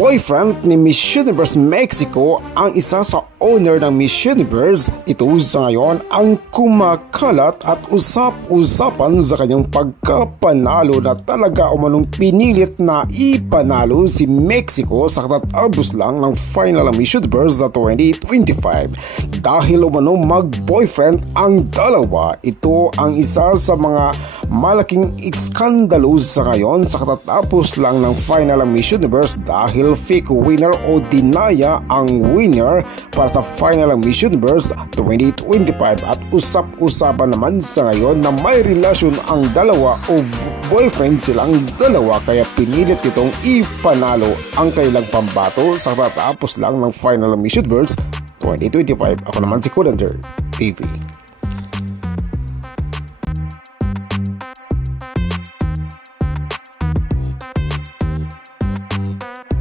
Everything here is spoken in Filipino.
boyfriend ni Miss Universe Mexico ang isa sa owner ng Miss Universe. Ito sa ngayon ang kumakalat at usap-usapan sa kanyang pagkapanalo na talaga umanong pinilit na ipanalo si Mexico sa katatapos lang ng final ng Miss Universe sa 2025. Dahil umanong mag-boyfriend ang dalawa, ito ang isa sa mga malaking iskandalo sa ngayon sa katatapos lang ng final ng Miss Universe dahil fake winner o dinaya ang winner para sa final ng Miss Universe 2025 at usap-usapan naman sa ngayon na may relasyon ang dalawa o boyfriend silang dalawa kaya pinilit itong ipanalo ang kailang pambato sa katatapos lang ng final ng Miss Universe 2025. Ako naman si Colander TV.